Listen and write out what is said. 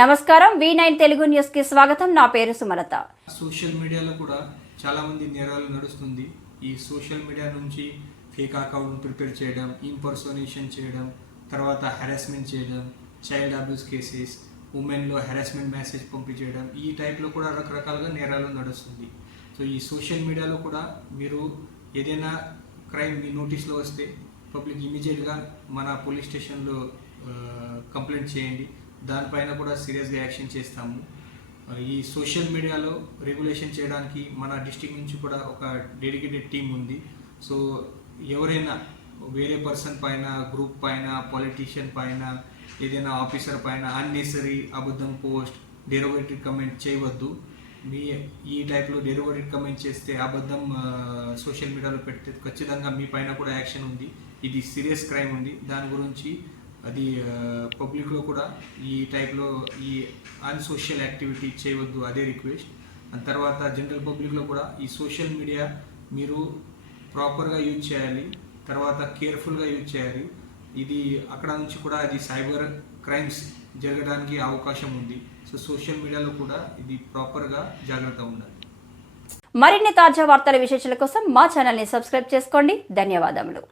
నమస్కారం V9 Telugu news కి స్వాగతం. నా పేరు సుమలత. సోషల్ మీడియాలో కూడా చాలా మంది నేరాలు నడుస్తుంది. ఈ సోషల్ మీడియా నుంచి ఫేక్ అకౌంట్ ప్రిపేర్ చేయడం, ఇంపర్సోనేషన్ చేయడం, తర్వాత హెరాస్మెంట్ చేయడం, చైల్డ్ అబ్యూస్ కేసెస్, ఉమెన్లో హెరాస్మెంట్ మెసేజ్ పంపించేయడం, ఈ టైప్లో కూడా రకరకాలుగా నేరాలు నడుస్తుంది. సో ఈ సోషల్ మీడియాలో కూడా మీరు ఏదైనా క్రైమ్ మీ నోటీస్లో వస్తే పబ్లిక్ ఇమీడియట్గా మన పోలీస్ స్టేషన్లో కంప్లైంట్ చేయండి. దానిపైన కూడా సీరియస్గా యాక్షన్ చేస్తాము. ఈ సోషల్ మీడియాలో రెగ్యులేషన్ చేయడానికి మన డిస్ట్రిక్ట్ నుంచి కూడా ఒక డెడికేటెడ్ టీం ఉంది. సో ఎవరైనా వేరే పర్సన్ పైన, గ్రూప్ పైన, పొలిటీషియన్ పైన, ఏదైనా ఆఫీసర్ పైన అన్నెసరీ అబద్ధం పోస్ట్, డెరోగేటరీ కమెంట్ చేయవద్దు. మీ ఈ టైప్లో డెరోగేటరీ కమెంట్ చేస్తే, అబద్ధం సోషల్ మీడియాలో పెడితే ఖచ్చితంగా మీ పైన కూడా యాక్షన్ ఉంది. ఇది సీరియస్ క్రైమ్ ఉంది. దాని గురించి అది పబ్లిక్లో కూడా ఈ టైప్లో ఈ అన్సోషల్ యాక్టివిటీ చేయవద్దు, అదే రిక్వెస్ట్. అండ్ తర్వాత జనరల్ పబ్లిక్లో కూడా ఈ సోషల్ మీడియా మీరు ప్రాపర్గా యూజ్ చేయాలి, తర్వాత కేర్ఫుల్గా యూజ్ చేయాలి. ఇది అక్కడ నుంచి కూడా అది సైబర్ క్రైమ్స్ జరగడానికి అవకాశం ఉంది. సో సోషల్ మీడియాలో కూడా ఇది ప్రాపర్గా జాగ్రత్త ఉండాలి. మరిన్ని తాజా వార్తల విశేషాల కోసం మా ఛానల్ని సబ్స్క్రైబ్ చేసుకోండి. ధన్యవాదములు.